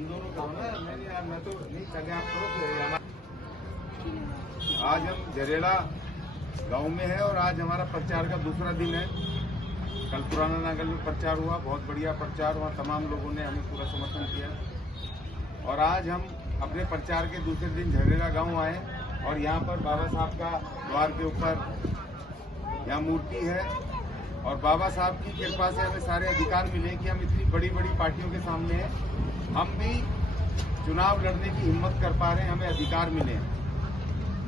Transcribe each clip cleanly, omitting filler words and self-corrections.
तुम दोनों करो ना। नहीं यार मैं तो नहीं, पहले आप करो। आज हम झरेड़ा गांव में है और आज हमारा प्रचार का दूसरा दिन है। कल पुराना नागल में प्रचार हुआ, बहुत बढ़िया प्रचार हुआ, तमाम लोगों ने हमें पूरा समर्थन किया। और आज हम अपने प्रचार के दूसरे दिन झरेड़ा गांव आए और यहाँ पर बाबा साहब का द्वार के ऊपर यहाँ मूर्ति है और बाबा साहब की कृपा से हमें सारे अधिकार मिले कि हम इतनी बड़ी बड़ी पार्टियों के सामने हैं, हम भी चुनाव लड़ने की हिम्मत कर पा रहे हैं, हमें अधिकार मिले हैं।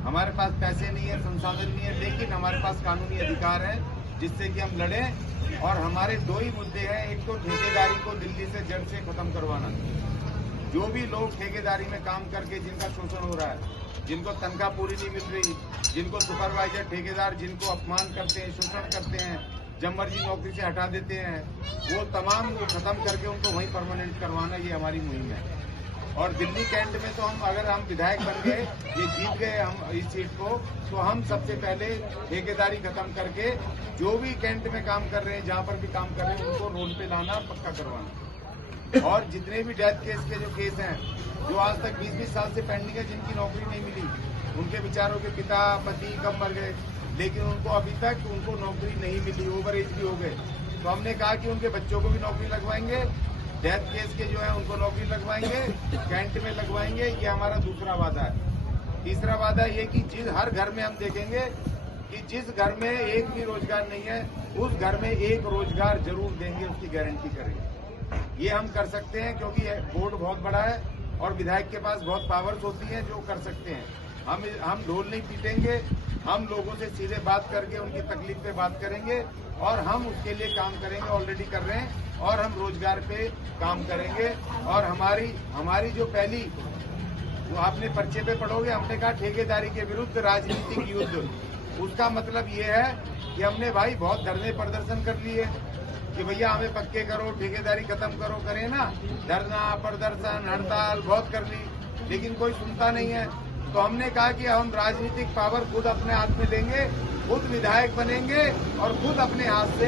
हमारे पास पैसे नहीं है, संसाधन नहीं है, लेकिन हमारे पास कानूनी अधिकार है जिससे कि हम लड़ें। और हमारे दो ही मुद्दे हैं, एक तो ठेकेदारी को दिल्ली से जड़ से खत्म करवाना। जो भी लोग ठेकेदारी में काम करके जिनका शोषण हो रहा है, जिनको तनख्वाह पूरी नहीं मिल रही, जिनको सुपरवाइजर ठेकेदार जिनको अपमान करते हैं, शोषण करते हैं, जब मर्जी नौकरी से हटा देते हैं, वो तमाम को खत्म करके उनको वहीं परमानेंट करवाना, ये हमारी मुहिम है। और दिल्ली कैंट में तो हम अगर हम विधायक बन गए, ये जीत गए हम इस सीट को, तो हम सबसे पहले ठेकेदारी खत्म करके जो भी कैंट में काम कर रहे हैं, जहाँ पर भी काम कर रहे हैं, उनको रोड पे लाना, पक्का करवाना। और जितने भी डेथ केस के जो केस हैं, जो आज तक 20-20 साल से पेंडिंग है, जिनकी नौकरी नहीं मिली, उनके बेचारों के पिता पति कब मर गए, लेकिन उनको अभी तक उनको नौकरी नहीं मिली, ओवर एज भी हो गए, तो हमने कहा कि उनके बच्चों को भी नौकरी लगवाएंगे, डेथ केस के जो है उनको नौकरी लगवाएंगे, कैंट में लगवाएंगे। ये हमारा दूसरा वादा है। तीसरा वादा ये कि जिस हर घर में हम देखेंगे कि जिस घर में एक भी रोजगार नहीं है, उस घर में एक रोजगार जरूर देंगे, उसकी गारंटी करेंगे। ये हम कर सकते हैं क्योंकि बोर्ड बहुत बड़ा है और विधायक के पास बहुत पावर्स होती हैं जो कर सकते हैं। हम ढोल नहीं पीटेंगे, हम लोगों से सीधे बात करके उनकी तकलीफ पे बात करेंगे और हम उसके लिए काम करेंगे, ऑलरेडी कर रहे हैं, और हम रोजगार पे काम करेंगे। और हमारी जो पहली, वो आपने पर्चे पे पढ़ोगे, हमने कहा ठेकेदारी के विरुद्ध राजनीतिक युद्ध। उसका मतलब ये है कि हमने भाई बहुत धरने प्रदर्शन कर लिए कि भैया हमें पक्के करो, ठेकेदारी खत्म करो, करें ना, धरना प्रदर्शन हड़ताल बहुत कर ली, लेकिन कोई सुनता नहीं है। तो हमने कहा कि हम राजनीतिक पावर खुद अपने हाथ में लेंगे, खुद विधायक बनेंगे और खुद अपने हाथ से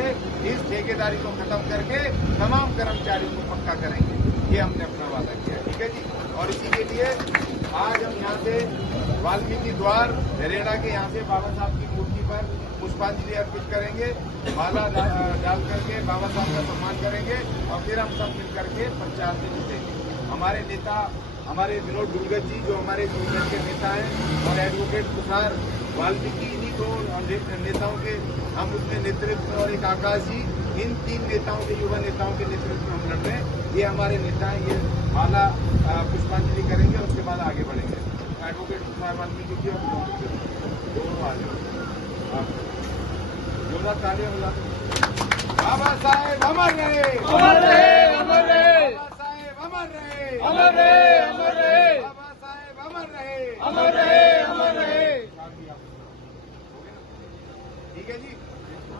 इस ठेकेदारी को खत्म करके तमाम कर्मचारियों को पक्का करेंगे। ये हमने अपना वादा किया, ठीक है जी। और इसी के लिए आज हम यहाँ से वाल्मीकि द्वार झरेड़ा के यहाँ से बाबा साहब की मूर्ति पर पुष्पांजलि अर्पित करेंगे, माला डाल करके बाबा साहब का सम्मान करेंगे और फिर हम सब मिल करके प्रचार से जुटेंगे। हमारे नेता, हमारे विनोद डुंगत जी जो हमारे यूनियन के नेता हैं, और एडवोकेट तुषार वाल्मीकि, इन्हीं को नेताओं के हम उसके नेतृत्व में, और एक आकाश जी, इन 3 नेताओं के, युवा नेताओं के नेतृत्व में हम लड़ रहे हैं। ये हमारे नेता हैं, ये माला पुष्पांजलि करेंगे, उसके बाद आगे बढ़ेंगे। एडवोकेट तुषार वाल्मीकि जी और दोनों आ जाओ, जोरदार तालियां बजा। बाबा साहेब अमर रहे, अमर रहे, अमर रहे, बाबा साहेब अमर रहे, अमर रहे, अमर रहे, बाबा साहेब अमर रहे, अमर रहे, अमर रहे। ठीक है जी।